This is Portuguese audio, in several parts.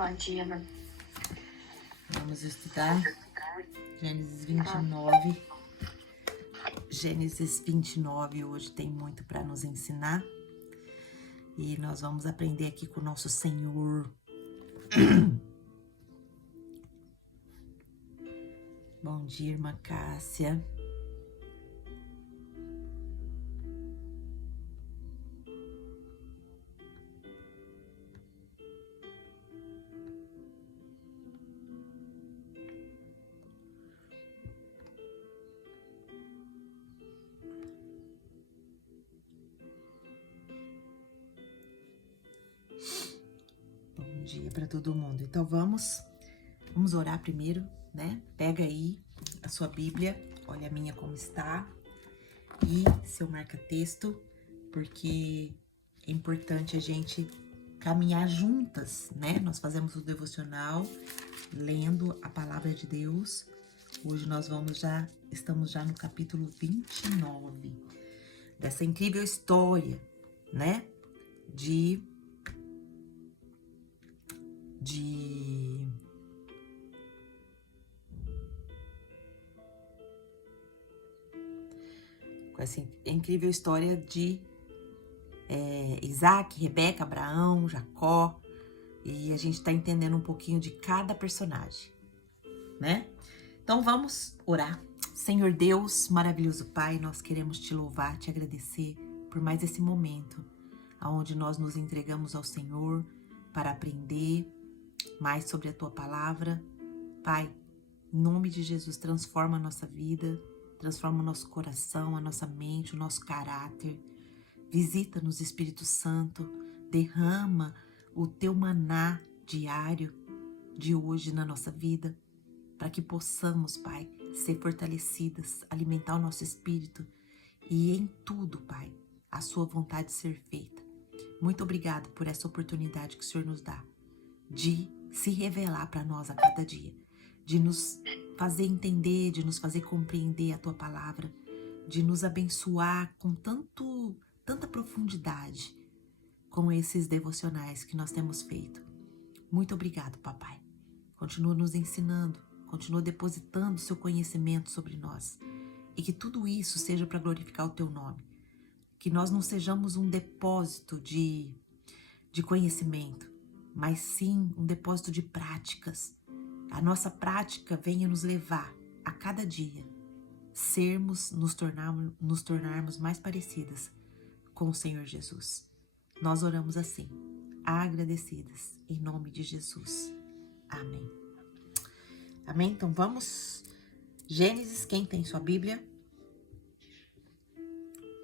Pode ir, Ana. Vamos estudar Gênesis 29. Gênesis 29 hoje tem muito para nos ensinar. E nós vamos aprender aqui com o nosso Senhor. Bom dia, irmã Cássia. Bom dia para todo mundo. Então vamos orar primeiro, né? Pega aí a sua Bíblia, olha a minha como está e seu marca-texto, porque é importante a gente caminhar juntas, né? Nós fazemos o devocional lendo a palavra de Deus. Hoje nós estamos já no capítulo 29 dessa incrível história, né? Com essa incrível história de Isaac, Rebeca, Abraão, Jacó, e a gente está entendendo um pouquinho de cada personagem, né? Então vamos orar. Senhor Deus, maravilhoso Pai, nós queremos te louvar, te agradecer por mais esse momento, onde nós nos entregamos ao Senhor para aprender mais sobre a Tua Palavra. Pai, em nome de Jesus, transforma a nossa vida, transforma o nosso coração, a nossa mente, o nosso caráter. Visita-nos, Espírito Santo, derrama o Teu maná diário de hoje na nossa vida, para que possamos, Pai, ser fortalecidas, alimentar o nosso espírito e em tudo, Pai, a Sua vontade ser feita. Muito obrigado por essa oportunidade que o Senhor nos dá de se revelar para nós a cada dia, de nos fazer entender, de nos fazer compreender a Tua Palavra, de nos abençoar com tanta profundidade com esses devocionais que nós temos feito. Muito obrigado, Papai. Continua nos ensinando, continua depositando seu conhecimento sobre nós e que tudo isso seja para glorificar o Teu nome. Que nós não sejamos um depósito de conhecimento, mas sim um depósito de práticas. A nossa prática venha nos levar a cada dia nos tornarmos mais parecidas com o Senhor Jesus. Nós oramos assim, agradecidas, em nome de Jesus. Amém. Amém? Então vamos. Gênesis, quem tem sua Bíblia?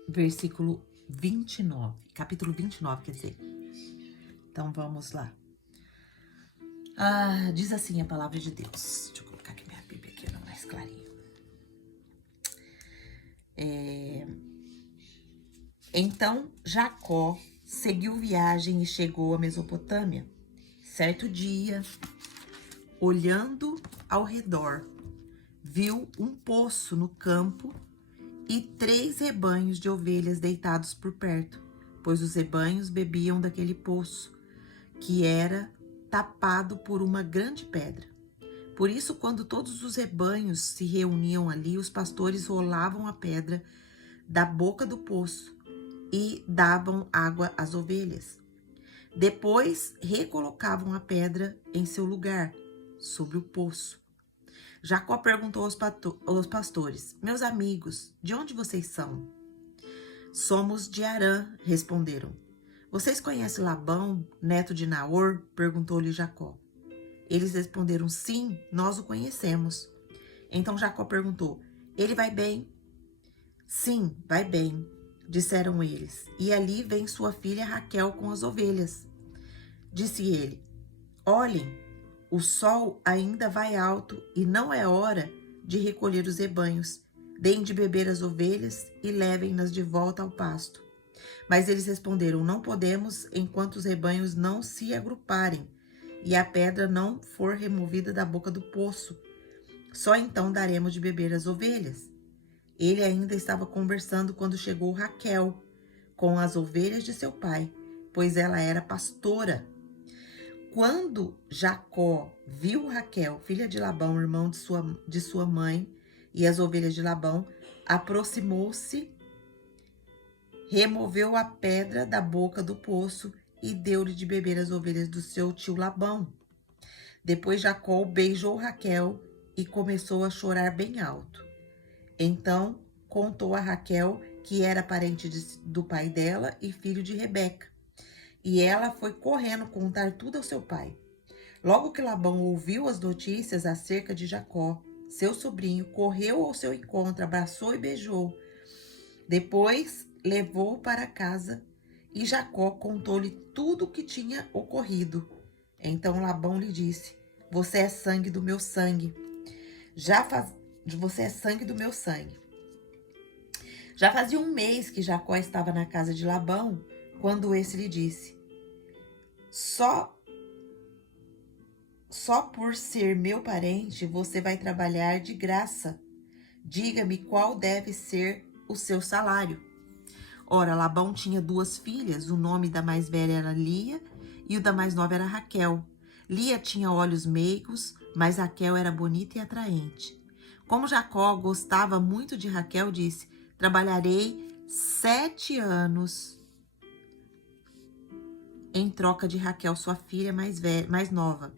Versículo 29, capítulo 29, quer dizer. Então vamos lá. Diz assim a palavra de Deus. Deixa eu colocar aqui minha Bíblia aqui, não mais clarinho. Então Jacó seguiu viagem e chegou à Mesopotâmia. Certo dia, olhando ao redor, viu um poço no campo e 3 rebanhos de ovelhas deitados por perto, pois os rebanhos bebiam daquele poço, que era tapado por uma grande pedra. Por isso, quando todos os rebanhos se reuniam ali, os pastores rolavam a pedra da boca do poço e davam água às ovelhas. Depois, recolocavam a pedra em seu lugar, sobre o poço. Jacó perguntou aos pastores: meus amigos, de onde vocês são? Somos de Harã, responderam. Vocês conhecem Labão, neto de Naor? Perguntou-lhe Jacó. Eles responderam: sim, nós o conhecemos. Então Jacó perguntou: ele vai bem? Sim, vai bem, disseram eles. E ali vem sua filha Raquel com as ovelhas. Disse ele: olhem, o sol ainda vai alto e não é hora de recolher os rebanhos. Deem de beber as ovelhas e levem-nas de volta ao pasto. Mas eles responderam: não podemos enquanto os rebanhos não se agruparem e a pedra não for removida da boca do poço. Só então daremos de beber às ovelhas. Ele ainda estava conversando quando chegou Raquel com as ovelhas de seu pai, pois ela era pastora. quando Jacó viu Raquel, filha de Labão, irmão de sua mãe, e as ovelhas de Labão, aproximou-se, removeu a pedra da boca do poço e deu-lhe de beber as ovelhas do seu tio Labão. Depois Jacó beijou Raquel e começou a chorar bem alto. Então contou a Raquel que era parente do pai dela e filho de Rebeca. E ela foi correndo contar tudo ao seu pai. Logo que Labão ouviu as notícias acerca de Jacó, seu sobrinho, correu ao seu encontro, abraçou e beijou. Depois levou-o para casa e Jacó contou-lhe tudo o que tinha ocorrido. Então Labão lhe disse: Você é sangue do meu sangue. Você é sangue do meu sangue. Já fazia um mês que Jacó estava na casa de Labão, quando esse lhe disse: Só por ser meu parente, você vai trabalhar de graça. Diga-me qual deve ser o seu salário. Ora, Labão tinha 2 filhas, o nome da mais velha era Lia e o da mais nova era Raquel. Lia tinha olhos meigos, mas Raquel era bonita e atraente. Como Jacó gostava muito de Raquel, disse: Trabalharei 7 anos em troca de Raquel, sua filha mais nova.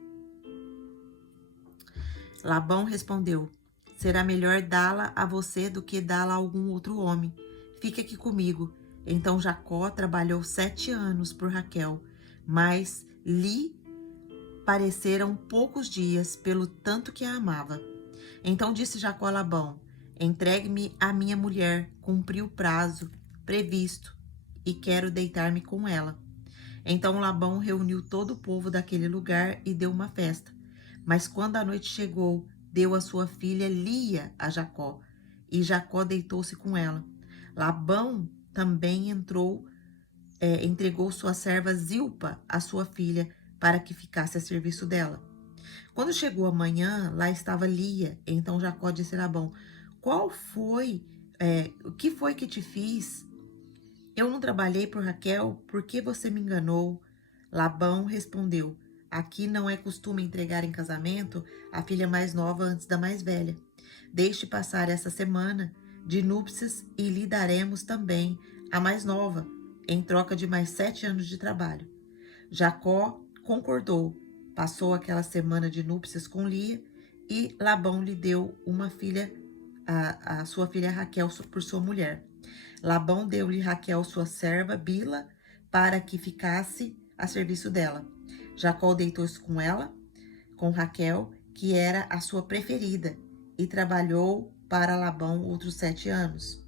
Labão respondeu: Será melhor dá-la a você do que dá-la a algum outro homem. Fique aqui comigo. Então Jacó trabalhou 7 anos por Raquel, mas lhe pareceram poucos dias, pelo tanto que a amava. Então disse Jacó a Labão: Entregue-me a minha mulher, cumpri o prazo previsto e quero deitar-me com ela. Então Labão reuniu todo o povo daquele lugar e deu uma festa. Mas quando a noite chegou, deu a sua filha Lia a Jacó, e Jacó deitou-se com ela. Labão também entregou sua serva Zilpa, a sua filha, para que ficasse a serviço dela. Quando chegou a manhã, lá estava Lia. Então Jacó disse a Labão: o que foi que te fiz? Eu não trabalhei por Raquel, por que você me enganou? Labão respondeu: Aqui não é costume entregar em casamento a filha mais nova antes da mais velha. Deixe passar essa semana de núpcias e lhe daremos também a mais nova, em troca de mais 7 anos de trabalho. Jacó concordou, passou aquela semana de núpcias com Lia e Labão lhe deu uma filha, a sua filha Raquel, por sua mulher. Labão deu-lhe Raquel, sua serva, Bila, para que ficasse a serviço dela. Jacó deitou-se com ela, com Raquel, que era a sua preferida, e trabalhou para Labão outros 7 anos.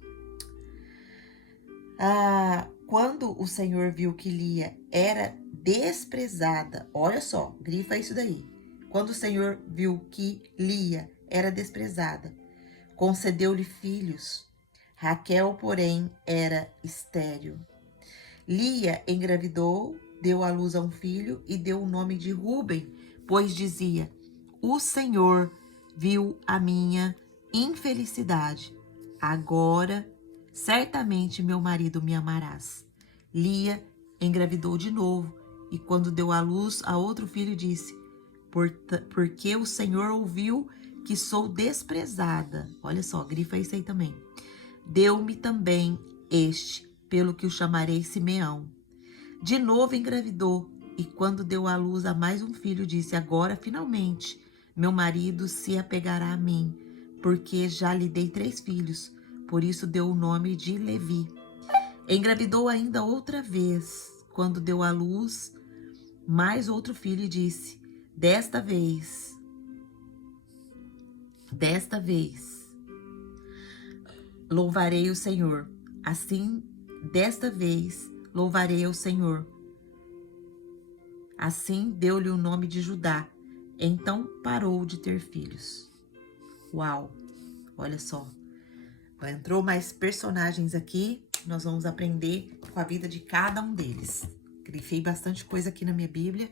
Quando o Senhor viu que Lia era desprezada, olha só, grifa isso daí. Quando o Senhor viu que Lia era desprezada, concedeu-lhe filhos. Raquel, porém, era estéril. Lia engravidou, deu à luz a um filho e deu o nome de Ruben, pois dizia: O Senhor viu a minha infelicidade. Agora, certamente meu marido me amarás. Lia engravidou de novo e quando deu à luz a outro filho disse: Porque o Senhor ouviu que sou desprezada. Olha só, grifa isso aí também. Deu-me também este, pelo que o chamarei Simeão. De novo engravidou, e quando deu à luz a mais um filho, disse: Agora, finalmente, meu marido se apegará a mim, porque já lhe dei 3 filhos. Por isso deu o nome de Levi. Engravidou ainda outra vez, quando deu à luz mais outro filho, e disse: Desta vez, louvarei o Senhor. Assim, desta vez, louvarei ao Senhor. Assim, deu-lhe o nome de Judá. Então, parou de ter filhos. Uau! Olha só. Entrou mais personagens aqui. Nós vamos aprender com a vida de cada um deles. Grifei bastante coisa aqui na minha Bíblia.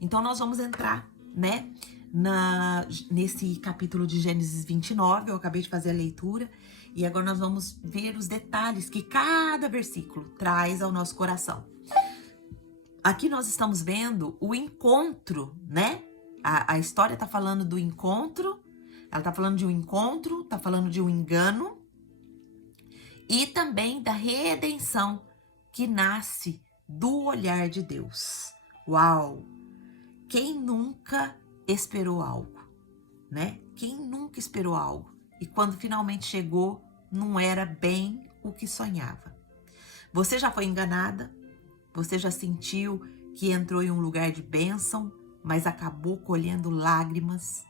Então, nós vamos entrar, né, nesse capítulo de Gênesis 29. Eu acabei de fazer a leitura. E agora nós vamos ver os detalhes que cada versículo traz ao nosso coração. aqui nós estamos vendo o encontro, né? A história está falando do encontro, ela está falando de um encontro, está falando de um engano e também da redenção que nasce do olhar de Deus. Uau! Quem nunca esperou algo, né? Quem nunca esperou algo e quando finalmente chegou, não era bem o que sonhava. Você já foi enganada? Você já sentiu que entrou em um lugar de bênção, mas acabou colhendo lágrimas?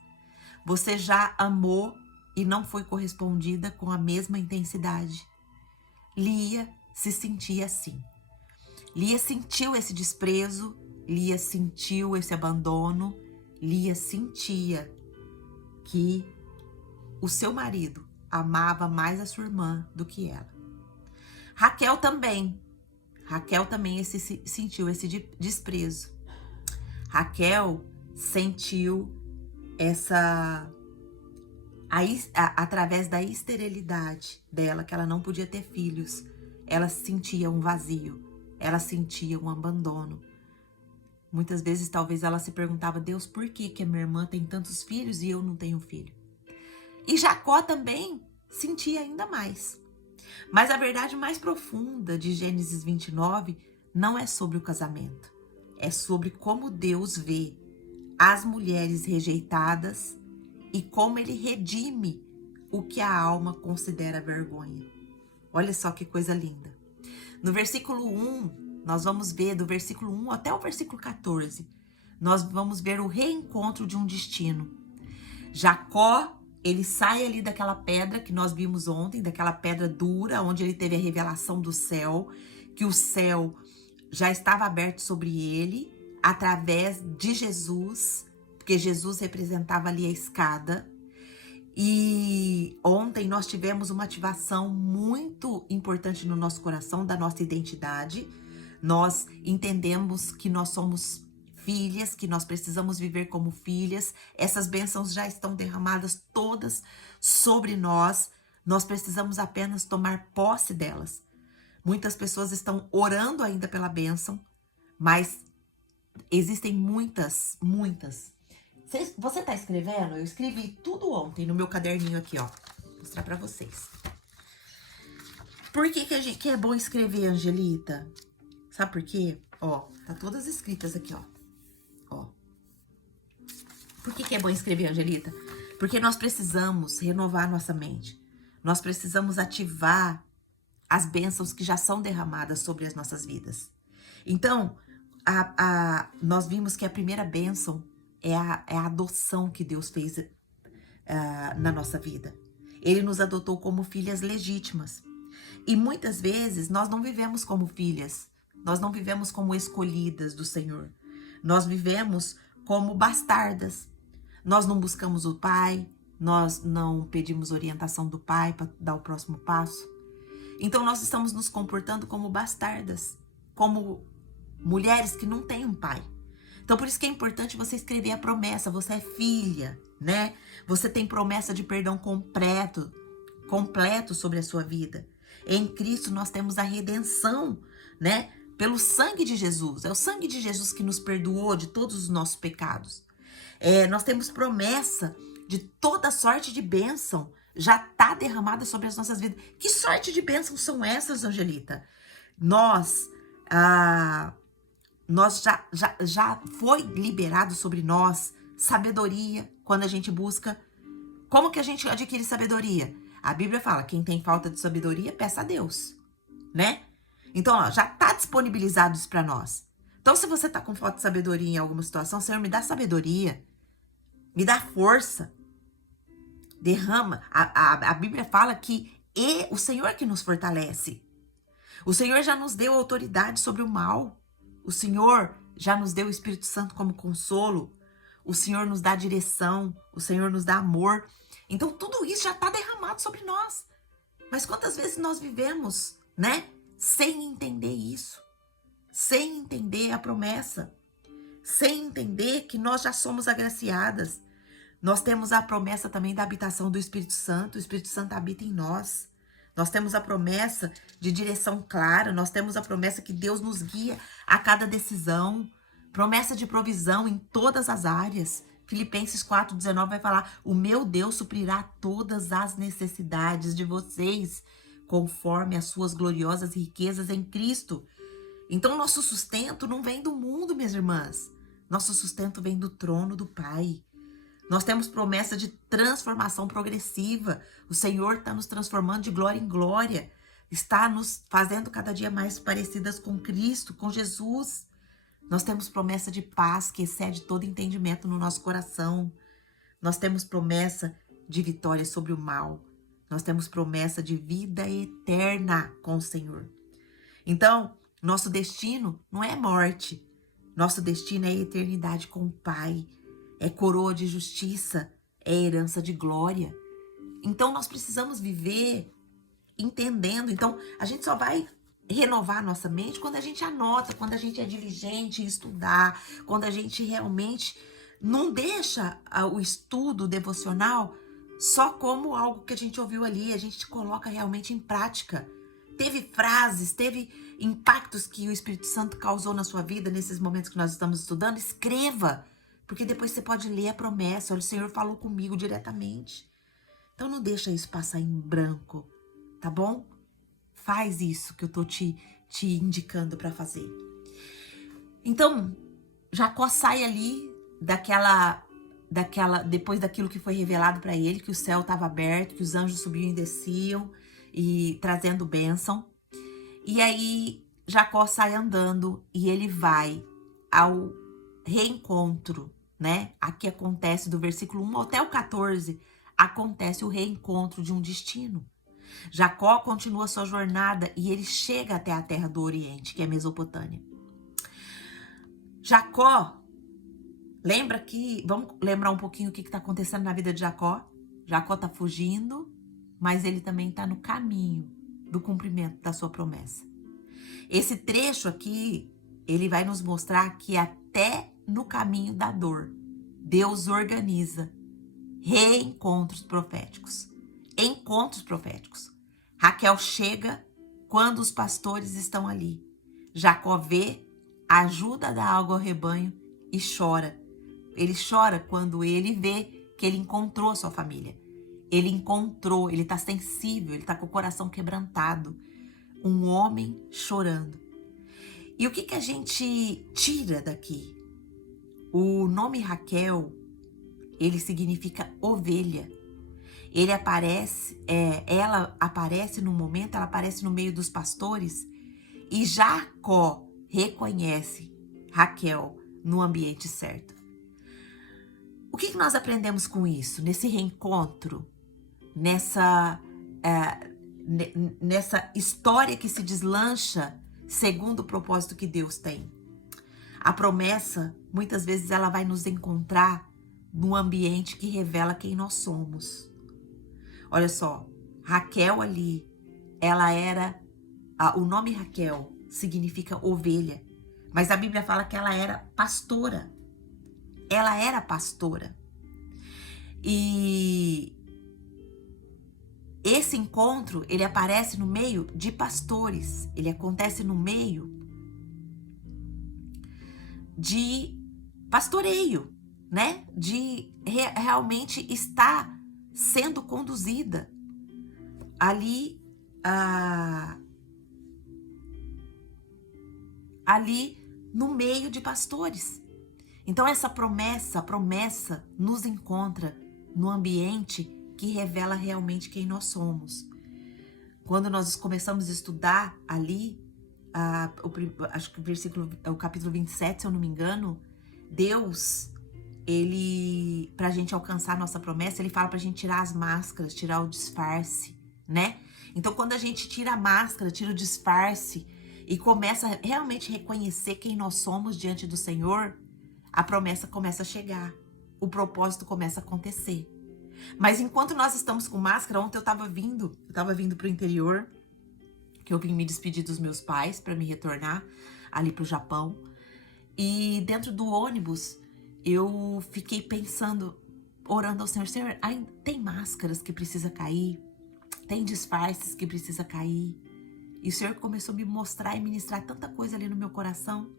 Você já amou e não foi correspondida com a mesma intensidade? Lia se sentia assim. Lia sentiu esse desprezo, Lia sentiu esse abandono, Lia sentia que o seu marido amava mais a sua irmã do que ela. Raquel também sentiu esse desprezo. Raquel sentiu através da esterilidade dela, que ela não podia ter filhos, ela sentia um vazio, ela sentia um abandono. Muitas vezes, talvez ela se perguntava, Deus, por que a minha irmã tem tantos filhos e eu não tenho filho? E Jacó também sentia ainda mais. Mas a verdade mais profunda de Gênesis 29 não é sobre o casamento. É sobre como Deus vê as mulheres rejeitadas e como ele redime o que a alma considera vergonha. Olha só que coisa linda. No versículo 1, nós vamos ver, do versículo 1 até o versículo 14, nós vamos ver o reencontro de um destino. Jacó, ele sai ali daquela pedra que nós vimos ontem, daquela pedra dura, onde ele teve a revelação do céu, que o céu já estava aberto sobre ele, através de Jesus, porque Jesus representava ali a escada. E ontem nós tivemos uma ativação muito importante no nosso coração, da nossa identidade. Nós entendemos que nós somos filhas, que nós precisamos viver como filhas. Essas bênçãos já estão derramadas todas sobre nós. Nós precisamos apenas tomar posse delas. Muitas pessoas estão orando ainda pela bênção, mas existem muitas. Você tá escrevendo? Eu escrevi tudo ontem no meu caderninho aqui, ó. Vou mostrar pra vocês. Por que é bom escrever, Angelita? Sabe por quê? Ó, tá todas escritas aqui, ó. Por que é bom escrever, Angelita? Porque nós precisamos renovar nossa mente. Nós precisamos ativar as bênçãos que já são derramadas sobre as nossas vidas. Então, nós vimos que a primeira bênção é a adoção que Deus fez na nossa vida. Ele nos adotou como filhas legítimas. E muitas vezes nós não vivemos como filhas. Nós não vivemos como escolhidas do Senhor. Nós vivemos como bastardas. Nós não buscamos o Pai. Nós não pedimos orientação do Pai para dar o próximo passo. Então nós estamos nos comportando como bastardas. Como mulheres que não têm um pai. Então, por isso que é importante você escrever a promessa. Você é filha, né? Você tem promessa de perdão completo sobre a sua vida. Em Cristo nós temos a redenção, né? Pelo sangue de Jesus. É o sangue de Jesus que nos perdoou de todos os nossos pecados. Nós temos promessa de toda sorte de bênção. Já está derramada sobre as nossas vidas. Que sorte de bênçãos são essas, Angelita? Nós já foi liberado sobre nós sabedoria quando a gente busca. Como que a gente adquire sabedoria? A Bíblia fala, quem tem falta de sabedoria, peça a Deus, né? Então, ó, já está disponibilizado isso para nós. Então, se você está com falta de sabedoria em alguma situação, Senhor, me dá sabedoria, me dá força, derrama. A Bíblia fala que é o Senhor que nos fortalece. O Senhor já nos deu autoridade sobre o mal. O Senhor já nos deu o Espírito Santo como consolo. O Senhor nos dá direção. O Senhor nos dá amor. Então, tudo isso já está derramado sobre nós. Mas quantas vezes nós vivemos, né? Sem entender isso. Sem entender a promessa. Sem entender que nós já somos agraciadas. Nós temos a promessa também da habitação do Espírito Santo. O Espírito Santo habita em nós. Nós temos a promessa de direção clara, nós temos a promessa que Deus nos guia a cada decisão, promessa de provisão em todas as áreas. Filipenses 4,19 vai falar: o meu Deus suprirá todas as necessidades de vocês, conforme as suas gloriosas riquezas em Cristo. Então, nosso sustento não vem do mundo, minhas irmãs. Nosso sustento vem do trono do Pai. Nós temos promessa de transformação progressiva. O Senhor está nos transformando de glória em glória. Está nos fazendo cada dia mais parecidas com Cristo, com Jesus. Nós temos promessa de paz que excede todo entendimento no nosso coração. Nós temos promessa de vitória sobre o mal. Nós temos promessa de vida eterna com o Senhor. Então, nosso destino não é morte. Nosso destino é eternidade com o Pai. É coroa de justiça. É herança de glória. Então, nós precisamos viver entendendo. Então, a gente só vai renovar a nossa mente quando a gente anota, quando a gente é diligente em estudar, quando a gente realmente não deixa o estudo devocional só como algo que a gente ouviu ali, a gente coloca realmente em prática. Teve frases, teve impactos que o Espírito Santo causou na sua vida nesses momentos que nós estamos estudando? Escreva, porque depois você pode ler a promessa. Olha, o Senhor falou comigo diretamente. Então não deixa isso passar em branco, tá bom? Faz isso que eu tô te indicando para fazer. Então, Jacó sai ali depois daquilo que foi revelado para ele, que o céu estava aberto, que os anjos subiam e desciam e trazendo bênção. E aí Jacó sai andando e ele vai ao reencontro, né? Aqui acontece do versículo 1 até o 14, acontece o reencontro de um destino. Jacó continua sua jornada e ele chega até a terra do Oriente, que é Mesopotâmia. Jacó, vamos lembrar um pouquinho o que está acontecendo na vida de Jacó? Jacó está fugindo, mas ele também está no caminho do cumprimento da sua promessa. Esse trecho aqui, ele vai nos mostrar que até no caminho da dor, Deus organiza reencontros proféticos. Encontros proféticos. Raquel chega quando os pastores estão ali. Jacó vê, ajuda a dar água ao rebanho e chora. Ele chora quando ele vê que ele encontrou a sua família. Ele está sensível, ele está com o coração quebrantado. Um homem chorando. E o que a gente tira daqui? O nome Raquel, ele significa ovelha. Ela aparece no momento, ela aparece no meio dos pastores e Jacó reconhece Raquel no ambiente certo. O que nós aprendemos com isso? Nesse reencontro, nessa história que se deslancha segundo o propósito que Deus tem. A promessa, muitas vezes, ela vai nos encontrar num ambiente que revela quem nós somos. Olha só, Raquel ali, ela era... o nome Raquel significa ovelha, mas a Bíblia fala que ela era pastora. Ela era pastora. E esse encontro, ele aparece no meio de pastores. Ele acontece no meio de pastoreio, né? De realmente estar sendo conduzida ali no meio de pastores. Então essa promessa nos encontra no ambiente que revela realmente quem nós somos. Quando nós começamos a estudar ali, acho que o capítulo 27, se eu não me engano, Deus, ele, pra gente alcançar a nossa promessa, ele fala pra gente tirar as máscaras, tirar o disfarce, né? Então, quando a gente tira a máscara, tira o disfarce e começa a realmente reconhecer quem nós somos diante do Senhor, a promessa começa a chegar, o propósito começa a acontecer. Mas enquanto nós estamos com máscara, ontem eu tava vindo pro interior, que eu vim me despedir dos meus pais para me retornar ali pro Japão. E dentro do ônibus, eu fiquei pensando, orando ao Senhor, Senhor, tem máscaras que precisa cair? tem disfarces que precisa cair. E o Senhor começou a me mostrar e ministrar tanta coisa ali no meu coração.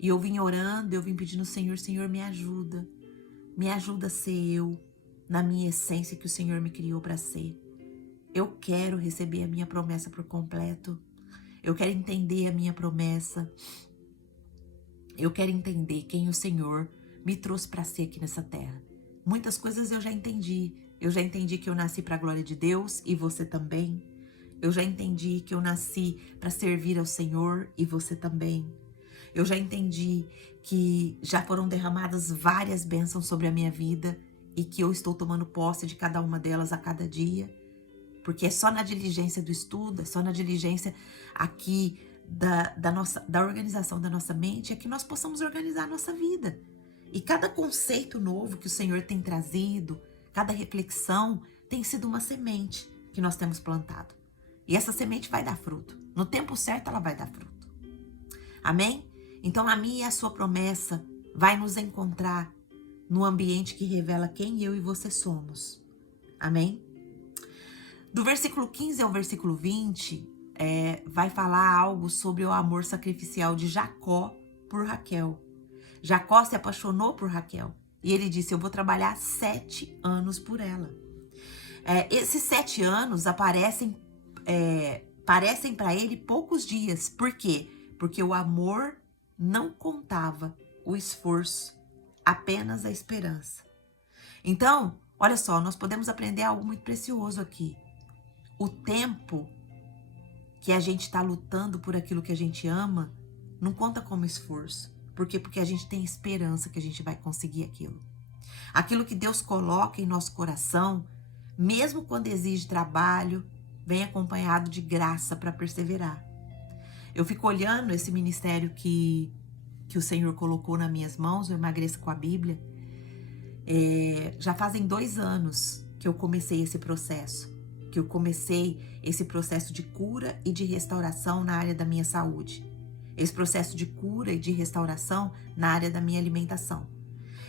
E eu vim orando, eu vim pedindo ao Senhor, Senhor, me ajuda a ser eu, na minha essência que o Senhor me criou para ser. Eu quero receber a minha promessa por completo. Eu quero entender a minha promessa. Eu quero entender quem o Senhor me trouxe para ser aqui nessa terra. Muitas coisas eu já entendi. Eu já entendi que eu nasci para a glória de Deus e você também. Eu já entendi que eu nasci para servir ao Senhor e você também. Eu já entendi que já foram derramadas várias bênçãos sobre a minha vida e que eu estou tomando posse de cada uma delas a cada dia. Porque é só na diligência do estudo, é só na diligência aqui da organização da nossa mente é que nós possamos organizar a nossa vida. E cada conceito novo que o Senhor tem trazido, cada reflexão tem sido uma semente que nós temos plantado. E essa semente vai dar fruto. No tempo certo ela vai dar fruto. Amém? Então a minha e a sua promessa vai nos encontrar no ambiente que revela quem eu e você somos. Amém? Do versículo 15 ao versículo 20, vai falar algo sobre o amor sacrificial de Jacó por Raquel. Jacó se apaixonou por Raquel e ele disse, eu vou trabalhar 7 anos por ela. Esses 7 anos parecem para ele poucos dias. Por quê? Porque o amor não contava o esforço, apenas a esperança. Então, olha só, nós podemos aprender algo muito precioso aqui. O tempo que a gente está lutando por aquilo que a gente ama não conta como esforço. Por quê? Porque a gente tem esperança que a gente vai conseguir aquilo. Aquilo que Deus coloca em nosso coração, mesmo quando exige trabalho, vem acompanhado de graça para perseverar. Eu fico olhando esse ministério que o Senhor colocou nas minhas mãos, eu emagreço com a Bíblia. Já fazem 2 anos que eu comecei esse processo. Que eu comecei esse processo de cura e de restauração na área da minha saúde. Esse processo de cura e de restauração na área da minha alimentação.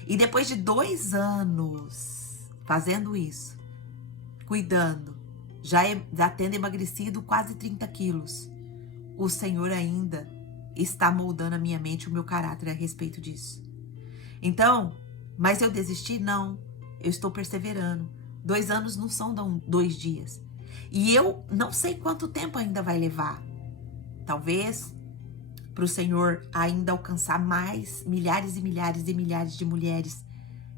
E depois de 2 anos fazendo isso, cuidando, já tendo emagrecido quase 30 quilos, o Senhor ainda está moldando a minha mente e o meu caráter a respeito disso. Então, mas eu desisti? Não. Eu estou perseverando. 2 anos não são 2 dias. E eu não sei quanto tempo ainda vai levar. Talvez para o Senhor ainda alcançar mais milhares e milhares e milhares de mulheres.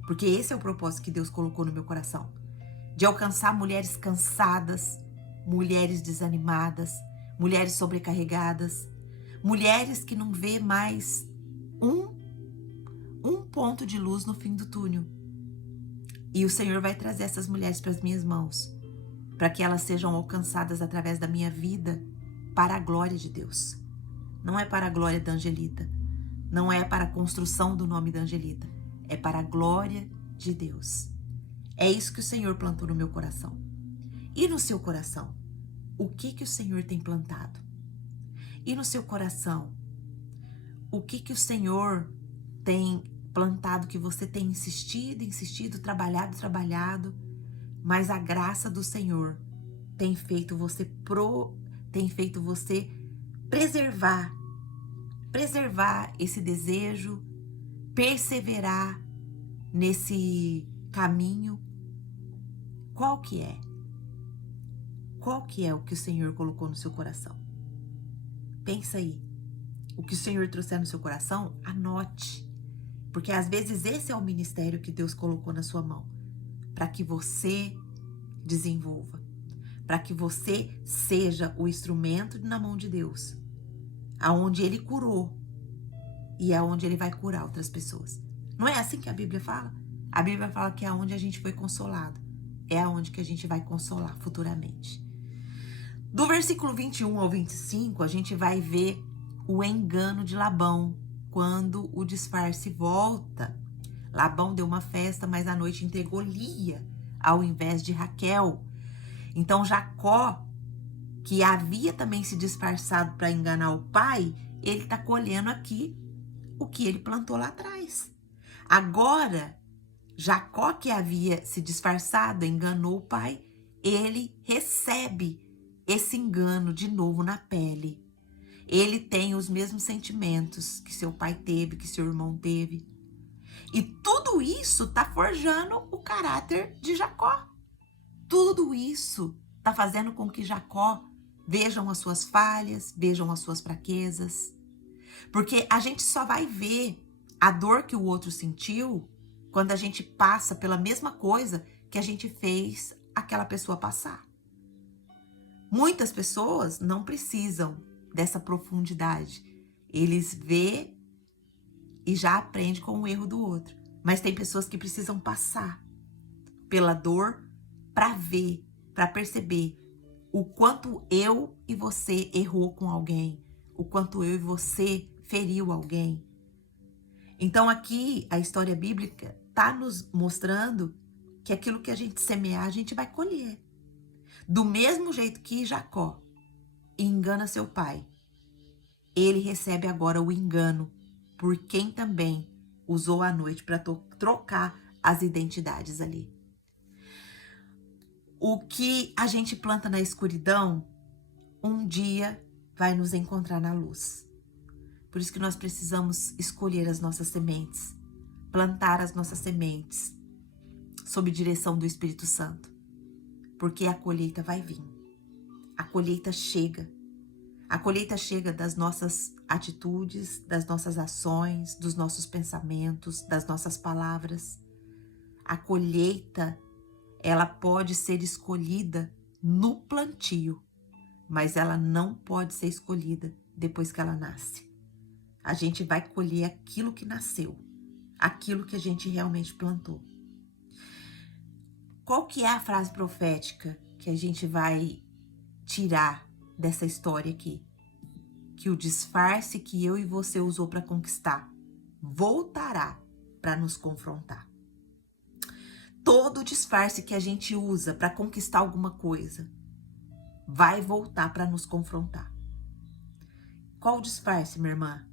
Porque esse é o propósito que Deus colocou no meu coração. De alcançar mulheres cansadas, mulheres desanimadas, mulheres sobrecarregadas, mulheres que não vê mais um ponto de luz no fim do túnel. E o Senhor vai trazer essas mulheres para as minhas mãos, para que elas sejam alcançadas através da minha vida para a glória de Deus. Não é para a glória da Angelita, não é para a construção do nome da Angelita, é para a glória de Deus. É isso que o Senhor plantou no meu coração. E no seu coração, o que o Senhor tem plantado? E no seu coração, o que o Senhor tem plantado, que você tem insistido, trabalhado, mas a graça do Senhor tem feito você preservar esse desejo, perseverar nesse caminho. Qual que é? Qual que é o que o Senhor colocou no seu coração? Pensa aí. O que o Senhor trouxer no seu coração, anote. Porque às vezes esse é o ministério que Deus colocou na sua mão. Para que você desenvolva. Para que você seja o instrumento na mão de Deus. Aonde Ele curou. E aonde Ele vai curar outras pessoas. Não é assim que a Bíblia fala? A Bíblia fala que é aonde a gente foi consolado. É aonde que a gente vai consolar futuramente. Do versículo 21 ao 25, a gente vai ver o engano de Labão. Quando o disfarce volta. Labão deu uma festa, mas à noite entregou Lia ao invés de Raquel. Então Jacó, que havia também se disfarçado para enganar o pai, ele está colhendo aqui o que ele plantou lá atrás. Agora, Jacó, que havia se disfarçado, enganou o pai, ele recebe esse engano de novo na pele. Ele tem os mesmos sentimentos que seu pai teve, que seu irmão teve. E tudo isso tá forjando o caráter de Jacó. Tudo isso tá fazendo com que Jacó vejam as suas falhas, vejam as suas fraquezas. Porque a gente só vai ver a dor que o outro sentiu quando a gente passa pela mesma coisa que a gente fez aquela pessoa passar. Muitas pessoas não precisam dessa profundidade. Eles vê e já aprendem com o erro do outro. Mas tem pessoas que precisam passar pela dor para ver, para perceber o quanto eu e você errou com alguém, o quanto eu e você feriu alguém. Então aqui a história bíblica está nos mostrando que aquilo que a gente semear, a gente vai colher. Do mesmo jeito que Jacó engana seu pai, ele recebe agora o engano por quem também usou a noite para trocar as identidades ali. O que a gente planta na escuridão, um dia vai nos encontrar na luz. Por isso que nós precisamos escolher as nossas sementes, plantar as nossas sementes sob direção do Espírito Santo, porque a colheita vai vir. A colheita chega. A colheita chega das nossas atitudes, das nossas ações, dos nossos pensamentos, das nossas palavras. A colheita, ela pode ser escolhida no plantio, mas ela não pode ser escolhida depois que ela nasce. A gente vai colher aquilo que nasceu, aquilo que a gente realmente plantou. Qual que é a frase profética que a gente vai tirar dessa história aqui? Que o disfarce que eu e você usou para conquistar voltará para nos confrontar. Todo disfarce que a gente usa para conquistar alguma coisa vai voltar para nos confrontar. Qual o disfarce, minha irmã,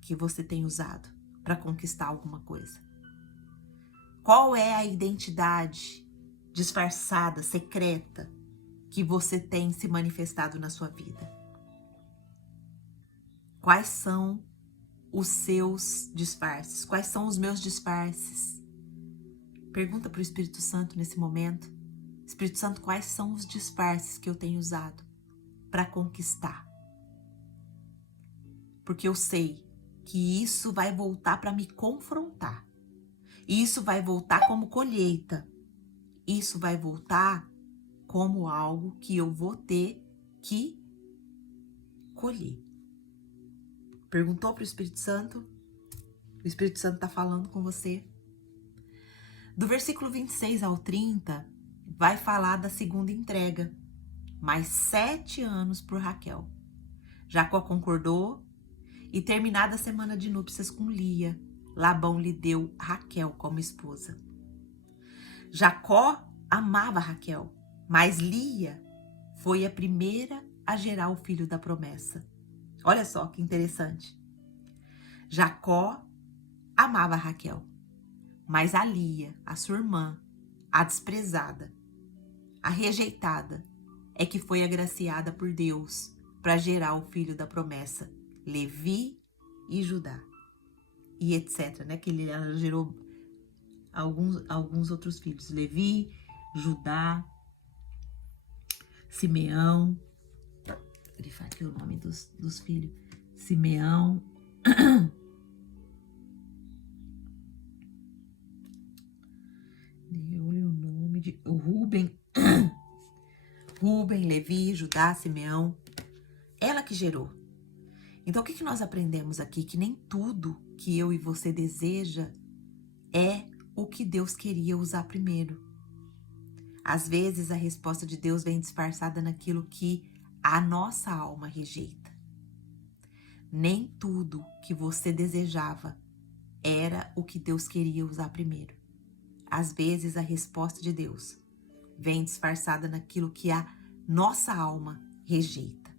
que você tem usado para conquistar alguma coisa? Qual é a identidade disfarçada, secreta, que você tem se manifestado na sua vida? Quais são os seus disfarces? Quais são os meus disfarces? Pergunta para o Espírito Santo nesse momento. Espírito Santo, quais são os disfarces que eu tenho usado para conquistar? Porque eu sei que isso vai voltar para me confrontar. Isso vai voltar como colheita. Isso vai voltar como algo que eu vou ter que colher. Perguntou para o Espírito Santo? O Espírito Santo está falando com você. Do versículo 26 ao 30, vai falar da segunda entrega. Mais 7 anos por Raquel. Jacó concordou e, terminada a semana de núpcias com Lia, Labão lhe deu Raquel como esposa. Jacó amava Raquel, mas Lia foi a primeira a gerar o filho da promessa. Olha só que interessante. Jacó amava Raquel, mas a Lia, a sua irmã, a desprezada, a rejeitada, é que foi agraciada por Deus para gerar o filho da promessa, Levi e Judá, e etc, né? Que ela gerou alguns outros filhos, Levi, Judá, Simeão, ele fala aqui o nome dos filhos, Simeão, deu-lhe o nome de Rúben, Levi, Judá, Simeão, ela que gerou. Então o que nós aprendemos aqui? Que nem tudo que eu e você deseja é o que Deus queria usar primeiro. Às vezes a resposta de Deus vem disfarçada naquilo que a nossa alma rejeita. Nem tudo que você desejava era o que Deus queria usar primeiro. Às vezes a resposta de Deus vem disfarçada naquilo que a nossa alma rejeita.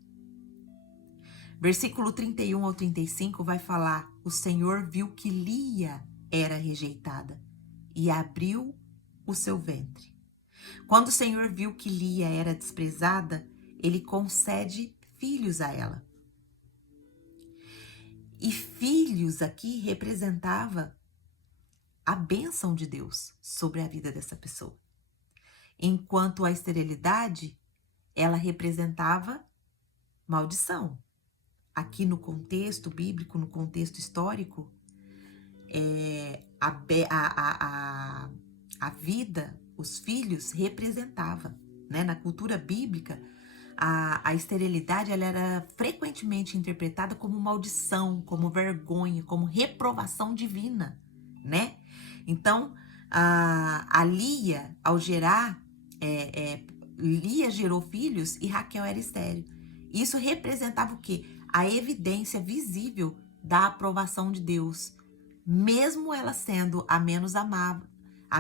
Versículo 31 ao 35 vai falar: o Senhor viu que Lia era rejeitada e abriu o seu ventre. Quando o Senhor viu que Lia era desprezada, ele concede filhos a ela. E filhos aqui representava a bênção de Deus sobre a vida dessa pessoa. Enquanto a esterilidade, ela representava maldição. Aqui no contexto bíblico, no contexto histórico, a vida, os filhos, representava, né? Na cultura bíblica, a esterilidade ela era frequentemente interpretada como maldição, como vergonha, como reprovação divina, né? Então, a Lia, ao gerar, Lia gerou filhos e Raquel era estéril. Isso representava o quê? A evidência visível da aprovação de Deus, mesmo ela sendo a menos amada, a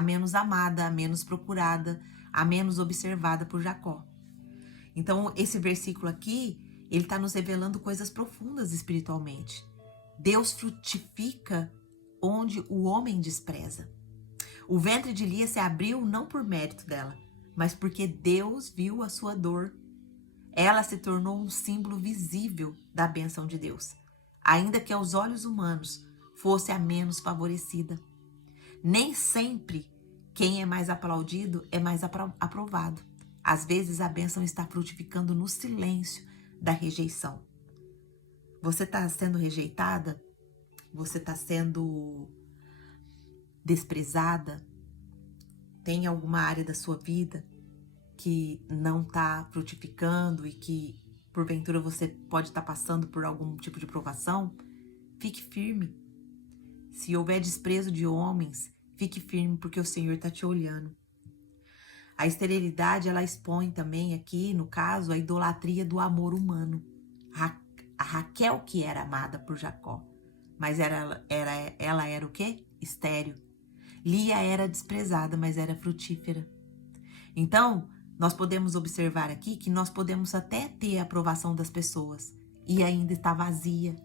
menos procurada, a menos observada por Jacó. Então, esse versículo aqui, ele está nos revelando coisas profundas espiritualmente. Deus frutifica onde o homem despreza. O ventre de Lia se abriu não por mérito dela, mas porque Deus viu a sua dor. Ela se tornou um símbolo visível da bênção de Deus, ainda que aos olhos humanos fosse a menos favorecida. Nem sempre quem é mais aplaudido é mais aprovado. Às vezes a bênção está frutificando no silêncio da rejeição. Você está sendo rejeitada? Você está sendo desprezada? Tem alguma área da sua vida que não está frutificando e que, porventura, você pode estar passando por algum tipo de provação? Fique firme. Se houver desprezo de homens, fique firme, porque o Senhor está te olhando. A esterilidade, ela expõe também aqui, no caso, a idolatria do amor humano. A Raquel que era amada por Jacó, mas ela era o quê? Estéril. Lia era desprezada, mas era frutífera. Então, nós podemos observar aqui que nós podemos até ter a aprovação das pessoas e ainda está vazia,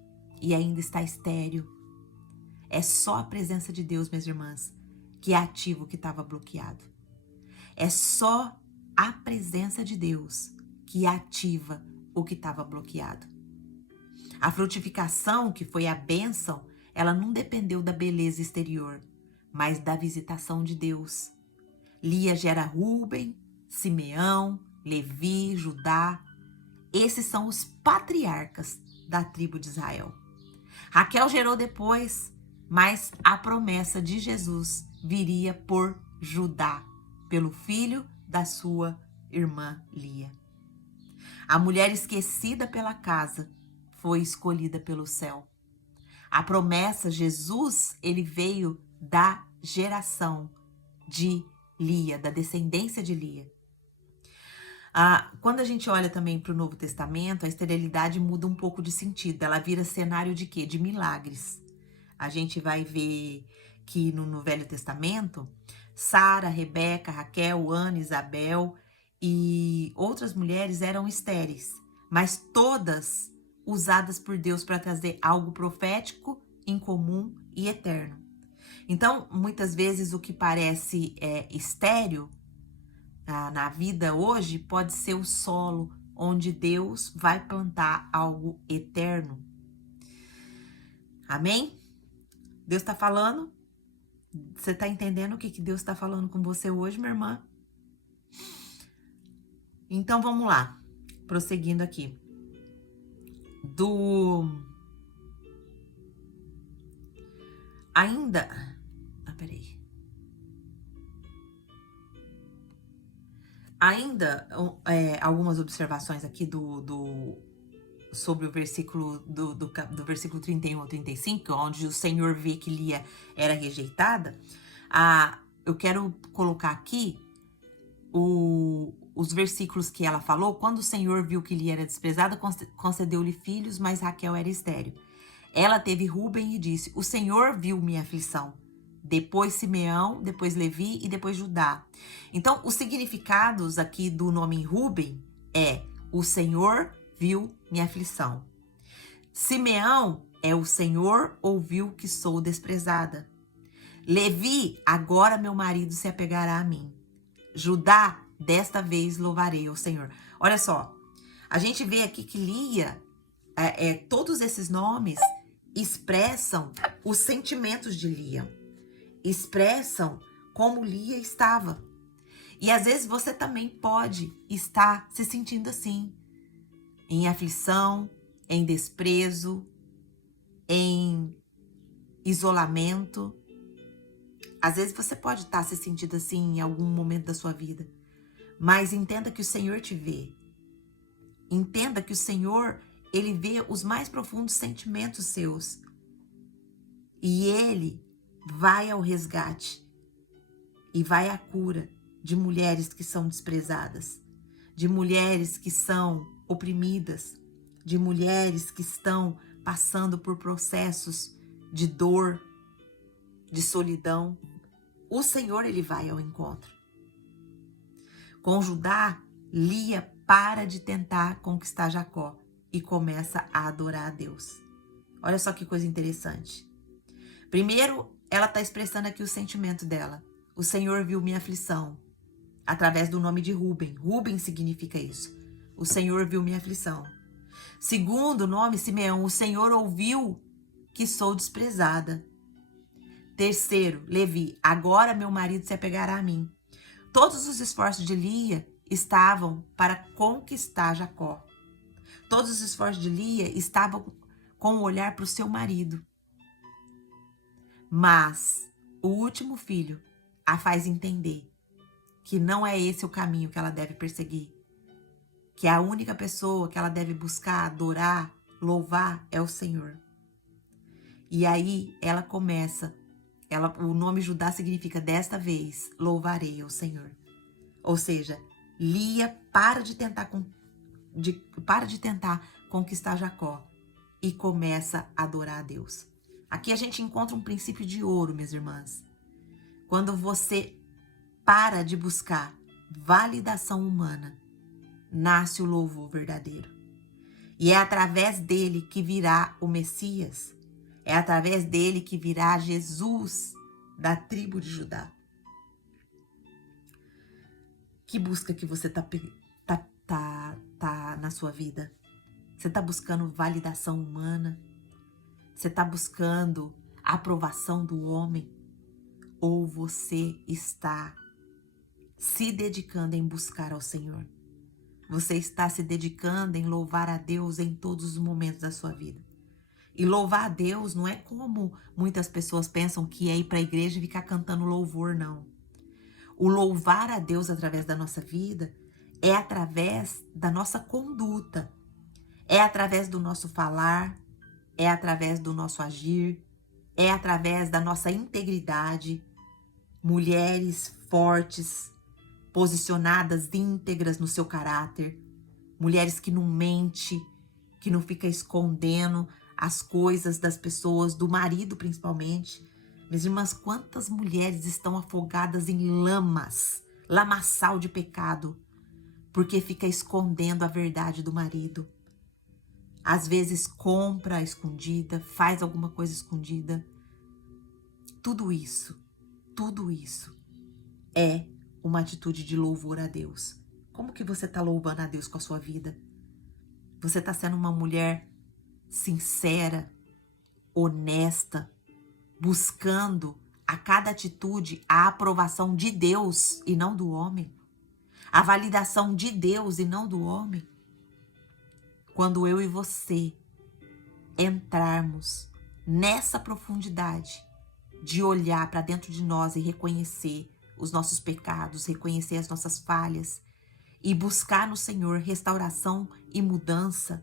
e ainda está estéril. É só a presença de Deus, minhas irmãs, que ativa o que estava bloqueado. É só a presença de Deus que ativa o que estava bloqueado. A frutificação, que foi a bênção, ela não dependeu da beleza exterior, mas da visitação de Deus. Lia gera Rúben, Simeão, Levi, Judá. Esses são os patriarcas da tribo de Israel. Raquel gerou depois, mas a promessa de Jesus viria por Judá, pelo filho da sua irmã Lia. A mulher esquecida pela casa foi escolhida pelo céu. A promessa, Jesus, ele veio da geração de Lia, da descendência de Lia. Quando a gente olha também para o Novo Testamento, a esterilidade muda um pouco de sentido. Ela vira cenário de quê? De milagres. A gente vai ver que no Velho Testamento, Sara, Rebeca, Raquel, Ana, Isabel e outras mulheres eram estéreis, mas todas usadas por Deus para trazer algo profético, incomum e eterno. Então, muitas vezes o que parece estéril na vida hoje pode ser o solo onde Deus vai plantar algo eterno. Amém? Deus está falando? Você está entendendo o que Deus está falando com você hoje, minha irmã? Então, vamos lá. Prosseguindo aqui. Ainda algumas observações aqui sobre o versículo do versículo 31 ao 35, onde o Senhor vê que Lia era rejeitada. Eu quero colocar aqui os versículos que ela falou. Quando o Senhor viu que Lia era desprezada, concedeu-lhe filhos, mas Raquel era estéril. Ela teve Rúben e disse: o Senhor viu minha aflição. Depois Simeão, depois Levi e depois Judá. Então, os significados aqui do nome Rúben é: o Senhor viu minha aflição. Simeão é: o Senhor ouviu que sou desprezada. Levi: agora meu marido se apegará a mim. Judá, desta vez louvarei ao Senhor. Olha só, a gente vê aqui que Lia, todos esses nomes expressam os sentimentos de Lia, expressam como Lia estava. E às vezes você também pode estar se sentindo assim, em aflição, em desprezo, em isolamento. Às vezes você pode estar se sentindo assim em algum momento da sua vida, mas entenda que o Senhor te vê. Entenda que o Senhor, Ele vê os mais profundos sentimentos seus. E Ele vai ao resgate e vai à cura de mulheres que são desprezadas, de mulheres que são oprimidas, de mulheres que estão passando por processos de dor, de solidão. O Senhor, Ele vai ao encontro. Com Judá, Lia para de tentar conquistar Jacó e começa a adorar a Deus. Olha só que coisa interessante. Primeiro, ela está expressando aqui o sentimento dela. O Senhor viu minha aflição, através do nome de Ruben. Ruben significa isso. O Senhor viu minha aflição. Segundo nome, Simeão. O Senhor ouviu que sou desprezada. Terceiro, Levi. Agora meu marido se apegará a mim. Todos os esforços de Lia estavam para conquistar Jacó. Todos os esforços de Lia estavam com o olhar para o seu marido. Mas o último filho a faz entender que não é esse o caminho que ela deve perseguir. Que a única pessoa que ela deve buscar, adorar, louvar é o Senhor. E aí ela começa, o nome Judá significa desta vez louvarei ao Senhor. Ou seja, Lia para de tentar conquistar Jacó e começa a adorar a Deus. Aqui a gente encontra um princípio de ouro, minhas irmãs. Quando você para de buscar validação humana, nasce o louvor verdadeiro. E é através dele que virá o Messias. É através dele que virá Jesus da tribo de Judá. Que busca que você tá na sua vida? Você tá buscando validação humana? Você tá buscando a aprovação do homem? Ou você está se dedicando em buscar ao Senhor? Você está se dedicando em louvar a Deus em todos os momentos da sua vida. E louvar a Deus não é como muitas pessoas pensam que é ir para a igreja e ficar cantando louvor, não. O louvar a Deus através da nossa vida é através da nossa conduta, é através do nosso falar, é através do nosso agir, é através da nossa integridade. Mulheres fortes, posicionadas, íntegras no seu caráter. Mulheres que não mente, que não fica escondendo as coisas das pessoas, do marido principalmente. Minhas irmãs, quantas mulheres estão afogadas em lamaçal de pecado, porque fica escondendo a verdade do marido. Às vezes compra escondida, faz alguma coisa escondida. Tudo isso é uma atitude de louvor a Deus. Como que você está louvando a Deus com a sua vida? Você está sendo uma mulher sincera, honesta, buscando a cada atitude a aprovação de Deus e não do homem? A validação de Deus e não do homem? Quando eu e você entrarmos nessa profundidade de olhar para dentro de nós e reconhecer os nossos pecados, reconhecer as nossas falhas e buscar no Senhor restauração e mudança,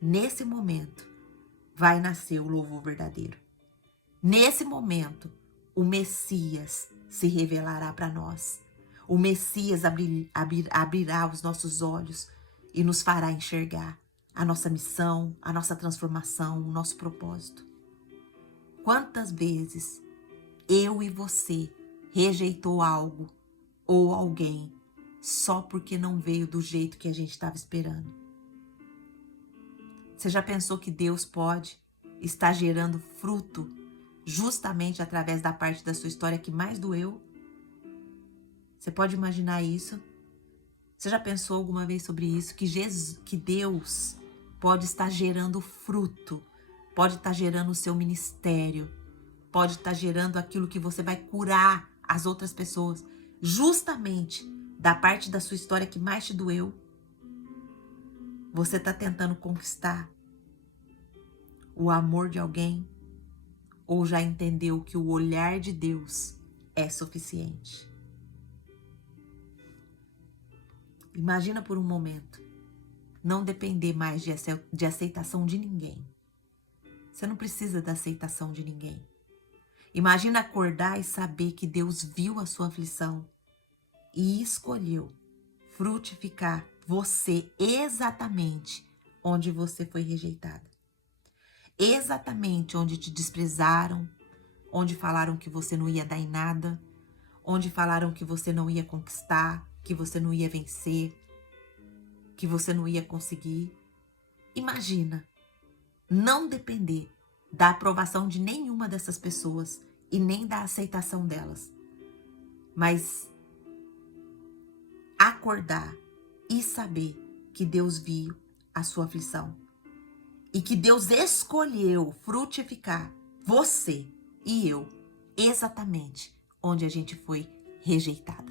nesse momento vai nascer o louvor verdadeiro. Nesse momento, o Messias se revelará para nós. O Messias abrirá os nossos olhos e nos fará enxergar a nossa missão, a nossa transformação, o nosso propósito. Quantas vezes eu e você rejeitou algo ou alguém só porque não veio do jeito que a gente estava esperando? Você já pensou que Deus pode estar gerando fruto justamente através da parte da sua história que mais doeu? Você pode imaginar isso? Você já pensou alguma vez sobre isso? Que Deus pode estar gerando fruto, pode estar gerando o seu ministério, pode estar gerando aquilo que você vai curar as outras pessoas, justamente da parte da sua história que mais te doeu. Você está tentando conquistar o amor de alguém ou já entendeu que o olhar de Deus é suficiente? Imagina por um momento não depender mais de aceitação de ninguém. Você não precisa da aceitação de ninguém. Imagina acordar e saber que Deus viu a sua aflição e escolheu frutificar você exatamente onde você foi rejeitada. Exatamente onde te desprezaram, onde falaram que você não ia dar em nada, onde falaram que você não ia conquistar, que você não ia vencer, que você não ia conseguir. Imagina não depender da aprovação de nenhuma dessas pessoas e nem da aceitação delas, mas acordar e saber que Deus viu a sua aflição e que Deus escolheu frutificar você e eu exatamente onde a gente foi rejeitada.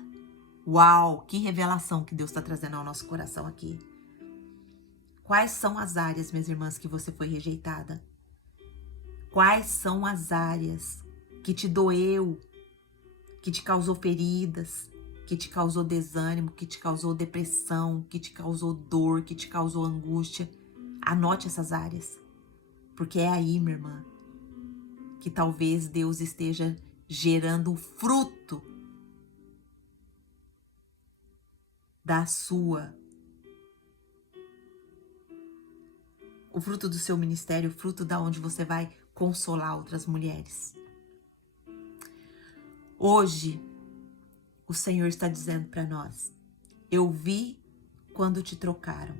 Uau, que revelação que Deus está trazendo ao nosso coração aqui. Quais são as áreas, minhas irmãs, que você foi rejeitada? Quais são as áreas que te doeu, que te causou feridas, que te causou desânimo, que te causou depressão, que te causou dor, que te causou angústia? Anote essas áreas, porque é aí, minha irmã, que talvez Deus esteja gerando o fruto o fruto do seu ministério, o fruto da onde você vai consolar outras mulheres. Hoje, o Senhor está dizendo para nós: eu vi quando te trocaram.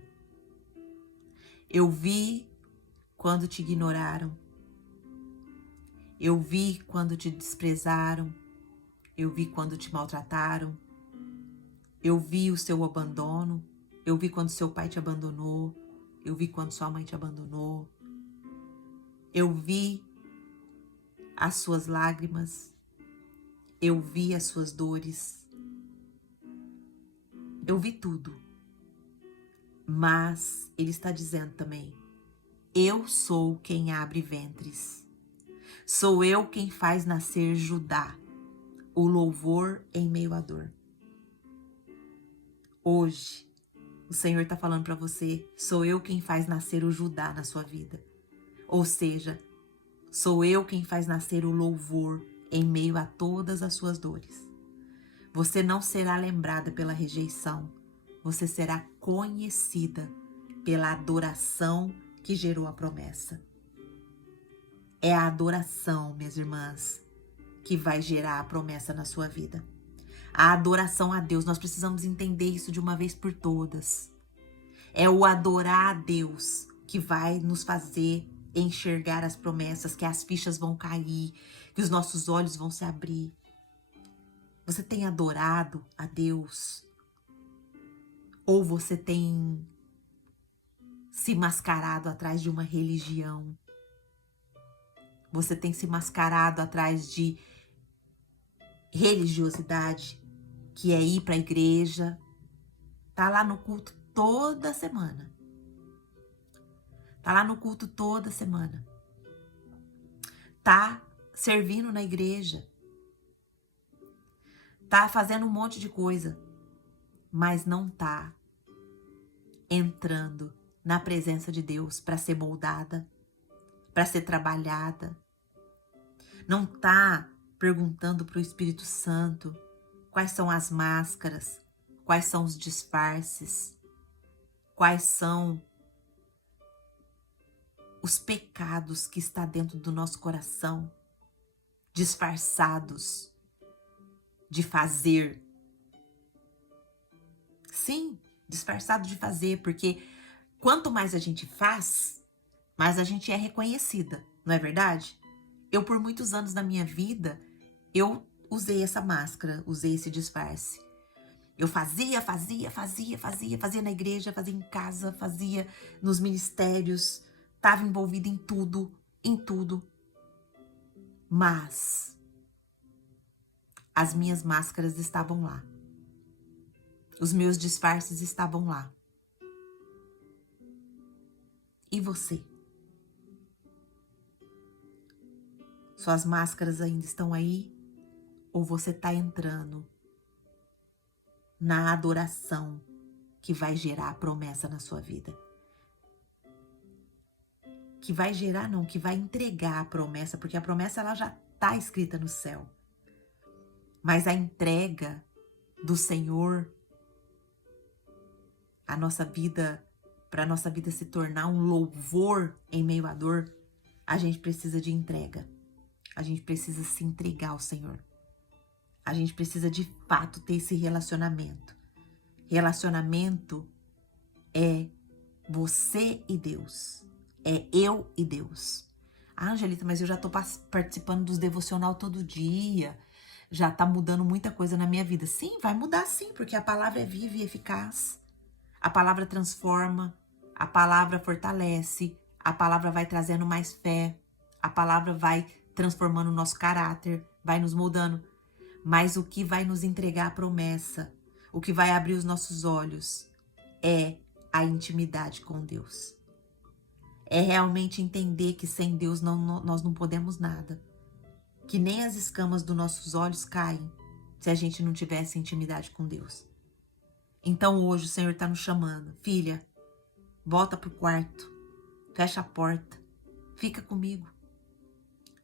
Eu vi quando te ignoraram. Eu vi quando te desprezaram. Eu vi quando te maltrataram. Eu vi o seu abandono. Eu vi quando seu pai te abandonou. Eu vi quando sua mãe te abandonou. Eu vi as suas lágrimas. Eu vi as suas dores. Eu vi tudo. Mas Ele está dizendo também: eu sou quem abre ventres. Sou eu quem faz nascer Judá, o louvor em meio à dor. Hoje, o Senhor está falando para você: sou eu quem faz nascer o Judá na sua vida. Ou seja, sou eu quem faz nascer o louvor em meio a todas as suas dores. Você não será lembrada pela rejeição, você será conhecida pela adoração que gerou a promessa. É a adoração, minhas irmãs, que vai gerar a promessa na sua vida. A adoração a Deus, nós precisamos entender isso de uma vez por todas. É o adorar a Deus que vai nos fazer enxergar as promessas, que as fichas vão cair, que os nossos olhos vão se abrir. Você tem adorado a Deus? Ou você tem se mascarado atrás de uma religião? Você tem se mascarado atrás de religiosidade, que é ir para a igreja, tá lá no culto toda semana. Tá lá no culto toda semana. Tá servindo na igreja. Tá fazendo um monte de coisa, mas não tá entrando na presença de Deus para ser moldada, para ser trabalhada. Não tá perguntando para o Espírito Santo quais são as máscaras, quais são os disfarces, quais são os pecados que está dentro do nosso coração, disfarçados de fazer. Sim, disfarçado de fazer, porque quanto mais a gente faz, mais a gente é reconhecida, não é verdade? Eu, por muitos anos da minha vida, eu usei essa máscara, usei esse disfarce. Eu fazia na igreja, fazia em casa, fazia nos ministérios, estava envolvida em tudo, mas as minhas máscaras estavam lá. Os meus disfarces estavam lá. E você? Suas máscaras ainda estão aí? Ou você está entrando na adoração que vai gerar a promessa na sua vida? Que vai gerar, não, que vai entregar a promessa, porque a promessa ela já está escrita no céu. Mas a entrega do Senhor, a nossa vida, para a nossa vida se tornar um louvor em meio à dor, a gente precisa de entrega. A gente precisa se entregar ao Senhor. A gente precisa de fato ter esse relacionamento. Relacionamento é você e Deus. É eu e Deus. Ah, Angelita, mas eu já tô participando dos devocional todo dia. Já tá mudando muita coisa na minha vida. Sim, vai mudar sim, porque a palavra é viva e eficaz. A palavra transforma, a palavra fortalece, a palavra vai trazendo mais fé, a palavra vai transformando o nosso caráter, vai nos moldando. Mas o que vai nos entregar a promessa, o que vai abrir os nossos olhos é a intimidade com Deus. É realmente entender que sem Deus nós não podemos nada. Que nem as escamas dos nossos olhos caem se a gente não tivesse intimidade com Deus. Então hoje o Senhor está nos chamando. Filha, volta pro quarto, fecha a porta, fica comigo.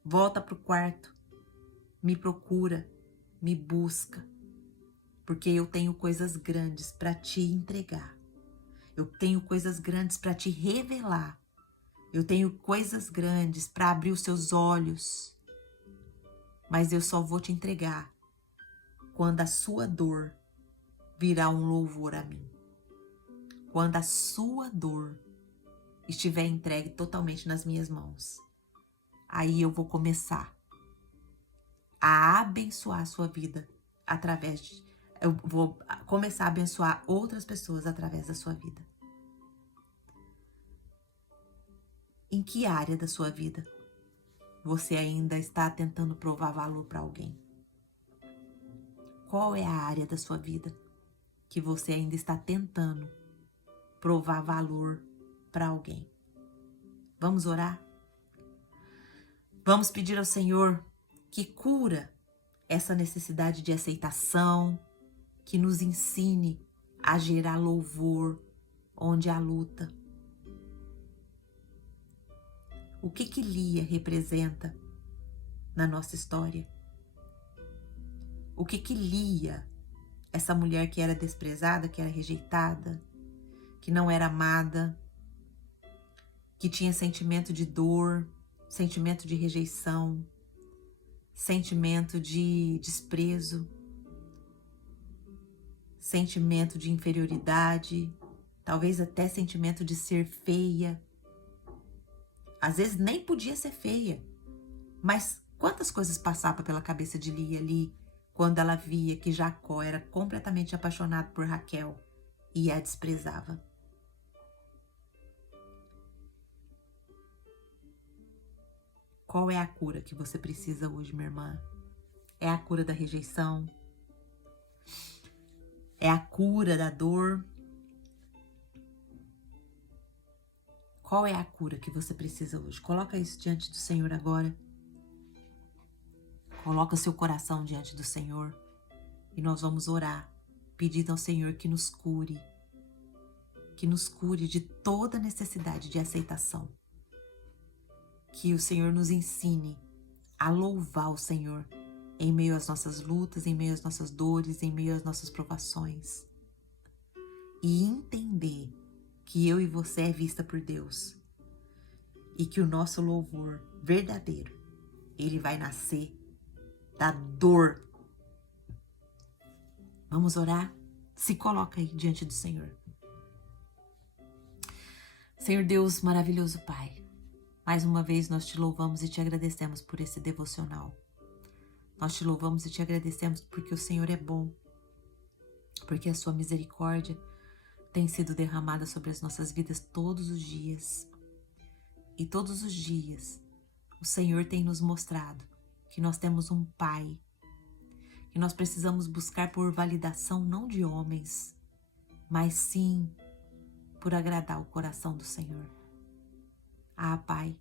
Volta pro quarto, me procura, me busca, porque eu tenho coisas grandes para te entregar. Eu tenho coisas grandes para te revelar. Eu tenho coisas grandes para abrir os seus olhos. Mas eu só vou te entregar quando a sua dor virar um louvor a mim. Quando a sua dor estiver entregue totalmente nas minhas mãos. Aí eu vou começar a abençoar a sua vida eu vou começar a abençoar outras pessoas através da sua vida. Em que área da sua vida você ainda está tentando provar valor para alguém? Qual é a área da sua vida que você ainda está tentando provar valor para alguém? Vamos orar? Vamos pedir ao Senhor que cura essa necessidade de aceitação, que nos ensine a gerar louvor onde há luta. O que Lia representa na nossa história? O que Lia, essa mulher que era desprezada, que era rejeitada, que não era amada, que tinha sentimento de dor, sentimento de rejeição, sentimento de desprezo, sentimento de inferioridade, talvez até sentimento de ser feia. Às vezes nem podia ser feia, mas quantas coisas passavam pela cabeça de Lia ali quando ela via que Jacó era completamente apaixonado por Raquel e a desprezava. Qual é a cura que você precisa hoje, minha irmã? É a cura da rejeição? É a cura da dor? Qual é a cura que você precisa hoje? Coloca isso diante do Senhor agora. Coloca seu coração diante do Senhor e nós vamos orar, pedindo ao Senhor que nos cure de toda necessidade de aceitação. Que o Senhor nos ensine a louvar o Senhor em meio às nossas lutas, em meio às nossas dores, em meio às nossas provações. E entender que eu e você é vista por Deus. E que o nosso louvor verdadeiro, ele vai nascer da dor. Vamos orar? Se coloca aí diante do Senhor. Senhor Deus, maravilhoso Pai, mais uma vez nós te louvamos e te agradecemos por esse devocional. Nós te louvamos e te agradecemos porque o Senhor é bom. porque a sua misericórdia tem sido derramada sobre as nossas vidas todos os dias. E todos os dias o Senhor tem nos mostrado que nós temos um Pai, que nós precisamos buscar por validação não de homens, mas sim por agradar o coração do Senhor. Ah, Pai,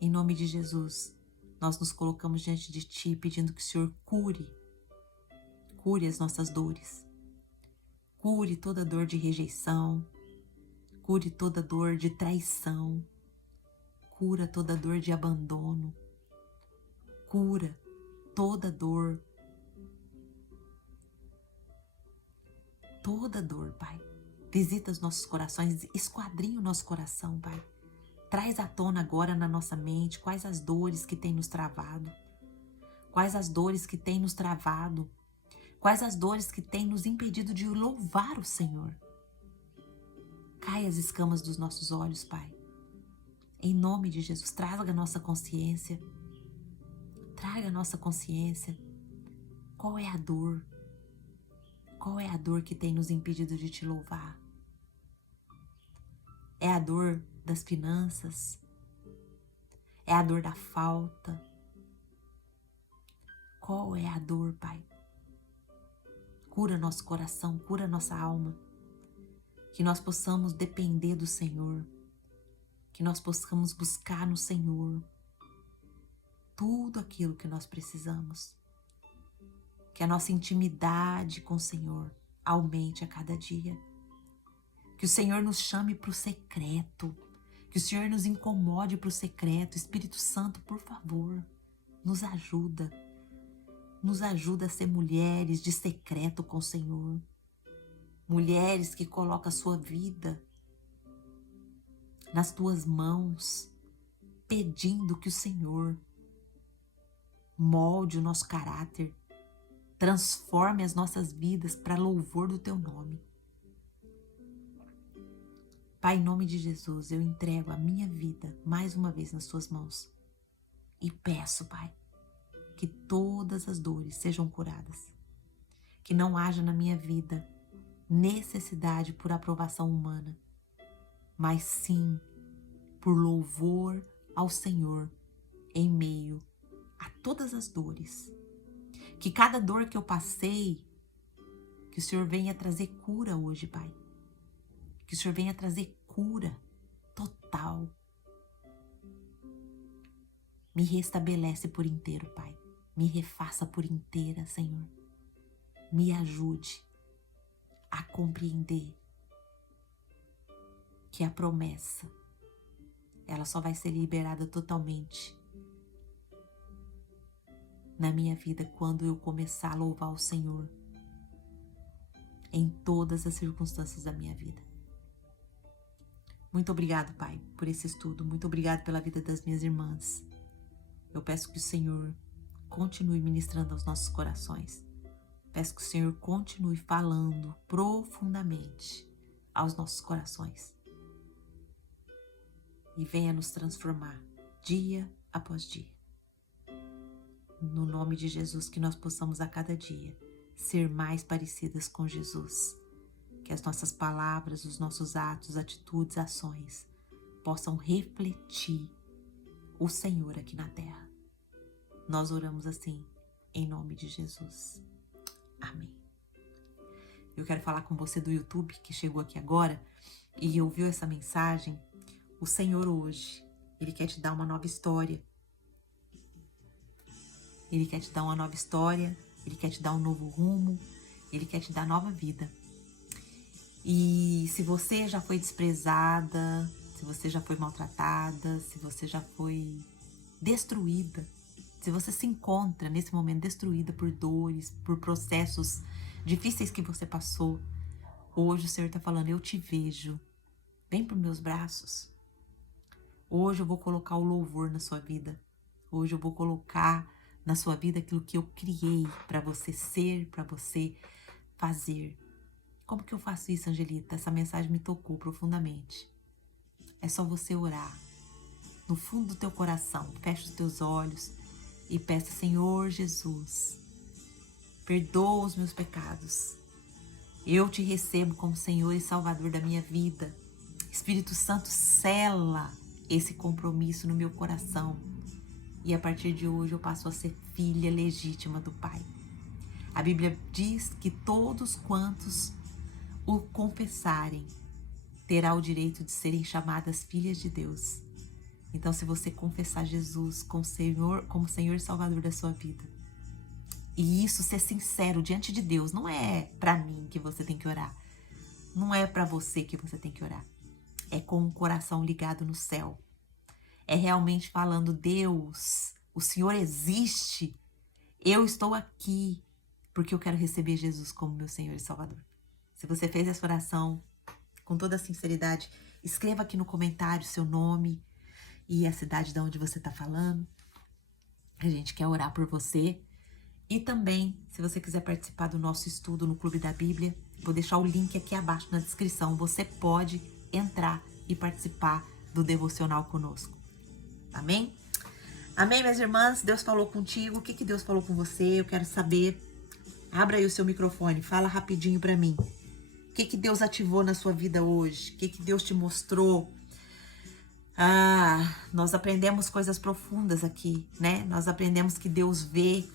em nome de Jesus, nós nos colocamos diante de Ti pedindo que o Senhor cure as nossas dores, cure toda dor de rejeição, cure toda dor de traição, cura toda dor de abandono, cura toda dor, Pai. Visita os nossos corações, esquadrinha o nosso coração, Pai. Traz à tona agora na nossa mente quais as dores que têm nos travado, quais as dores que têm nos travado, quais as dores que têm nos impedido de louvar o Senhor. Cai as escamas dos nossos olhos, Pai. Em nome de Jesus, traga a nossa consciência. Traga a nossa consciência. Qual é a dor? Qual é a dor que tem nos impedido de te louvar? É a dor das finanças? É a dor da falta? Qual é a dor, Pai? Cura nosso coração, cura nossa alma. Que nós possamos depender do Senhor. Que nós possamos buscar no Senhor tudo aquilo que nós precisamos. Que a nossa intimidade com o Senhor aumente a cada dia. Que o Senhor nos chame para o secreto. Que o Senhor nos incomode para o secreto. Espírito Santo, por favor, nos ajuda. Nos ajuda a ser mulheres de secreto com o Senhor. Mulheres que colocam a sua vida nas tuas mãos, pedindo que o Senhor molde o nosso caráter, transforme as nossas vidas para louvor do teu nome. Pai, em nome de Jesus, eu entrego a minha vida mais uma vez nas tuas mãos e peço, Pai, que todas as dores sejam curadas, que não haja na minha vida necessidade por aprovação humana, mas sim por louvor ao Senhor em meio a todas as dores. Que cada dor que eu passei, que o Senhor venha trazer cura hoje, Pai. Que o Senhor venha trazer cura total. Me restabelece por inteiro, Pai. Me refaça por inteira, Senhor. Me ajude a compreender que a promessa, ela só vai ser liberada totalmente na minha vida quando eu começar a louvar o Senhor em todas as circunstâncias da minha vida. Muito obrigado, Pai, por esse estudo. Muito obrigado pela vida das minhas irmãs. Eu peço que o Senhor continue ministrando aos nossos corações. Peço que o Senhor continue falando profundamente aos nossos corações. E venha nos transformar dia após dia. No nome de Jesus, que nós possamos a cada dia ser mais parecidas com Jesus. Que as nossas palavras, os nossos atos, atitudes, ações possam refletir o Senhor aqui na terra. Nós oramos assim, em nome de Jesus. Amém. Eu quero falar com você do YouTube, que chegou aqui agora e ouviu essa mensagem. O Senhor hoje, Ele quer te dar uma nova história. Ele quer te dar uma nova história, Ele quer te dar um novo rumo, Ele quer te dar nova vida. E se você já foi desprezada, se você já foi maltratada, se você já foi destruída, se você se encontra nesse momento destruída por dores, por processos difíceis que você passou, hoje o Senhor está falando, eu te vejo, vem para os meus braços. Hoje eu vou colocar o louvor na sua vida. Hoje eu vou colocar na sua vida aquilo que eu criei para você ser, para você fazer. Como que eu faço isso, Angelita? Essa mensagem me tocou profundamente. É só você orar no fundo do teu coração. Fecha os teus olhos e peça, Senhor Jesus, perdoa os meus pecados. Eu te recebo como Senhor e Salvador da minha vida. Espírito Santo, sela esse compromisso no meu coração. E a partir de hoje eu passo a ser filha legítima do Pai. A Bíblia diz que todos quantos o confessarem terá o direito de serem chamadas filhas de Deus. Então, se você confessar Jesus como Senhor e Salvador da sua vida, e isso ser sincero diante de Deus, não é para mim que você tem que orar, não é para você que você tem que orar, é com o coração ligado no céu, é realmente falando: Deus, o Senhor existe, eu estou aqui porque eu quero receber Jesus como meu Senhor e Salvador. Se você fez essa oração com toda a sinceridade, escreva aqui no comentário seu nome e a cidade de onde você está falando. A gente quer orar por você. E também, se você quiser participar do nosso estudo no Clube da Bíblia, vou deixar o link aqui abaixo na descrição. Você pode entrar e participar do devocional conosco. Amém? Amém, minhas irmãs? Deus falou contigo. O que Deus falou com você? Eu quero saber. Abra aí o seu microfone. Fala rapidinho para mim. O que Deus ativou na sua vida hoje? O que Deus te mostrou? Nós aprendemos coisas profundas aqui, né? Nós aprendemos que Deus vê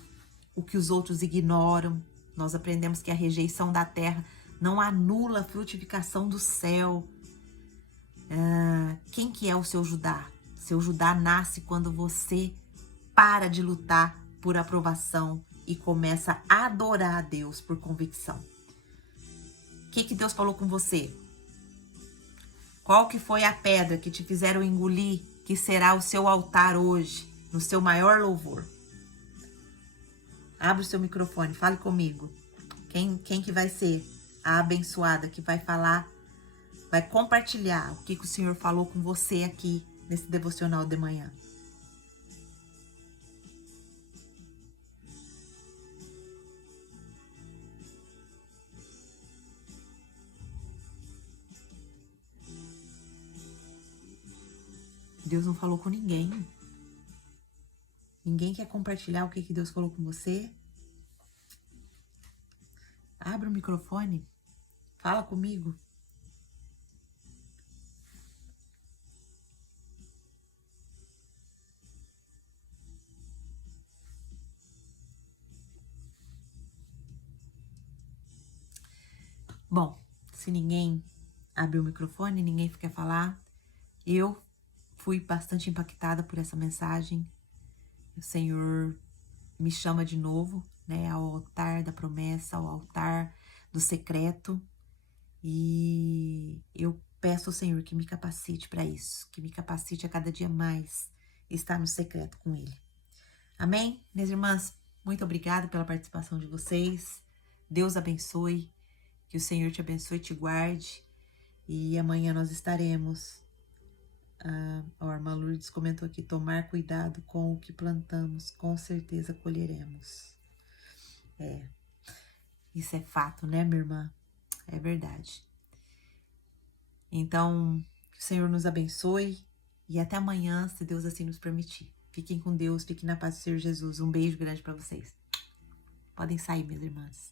o que os outros ignoram. Nós aprendemos que a rejeição da terra não anula a frutificação do céu. Quem que é o seu Judá? Seu Judá nasce quando você para de lutar por aprovação e começa a adorar a Deus por convicção. O que Deus falou com você? Qual que foi a pedra que te fizeram engolir, que será o seu altar hoje, no seu maior louvor? Abre o seu microfone, fale comigo. Quem que vai ser a abençoada que vai falar, vai compartilhar o que o Senhor falou com você aqui nesse devocional de manhã? Deus não falou com ninguém. Ninguém quer compartilhar o que Deus falou com você? Abre o microfone. Fala comigo. Bom, se ninguém abriu o microfone, ninguém quer falar, eu fui bastante impactada por essa mensagem. O Senhor me chama de novo, né, ao altar da promessa, ao altar do secreto. E eu peço ao Senhor que me capacite para isso, que me capacite a cada dia mais estar no secreto com Ele. Amém? Minhas irmãs, muito obrigada pela participação de vocês. Deus abençoe, que o Senhor te abençoe e te guarde. E amanhã nós estaremos. A irmã Lourdes comentou aqui: tomar cuidado com o que plantamos, com certeza colheremos. Isso é fato, né, minha irmã? É verdade. Então, que o Senhor nos abençoe e até amanhã, se Deus assim nos permitir. Fiquem com Deus, fiquem na paz do Senhor Jesus. Um beijo grande para vocês. Podem sair, minhas irmãs.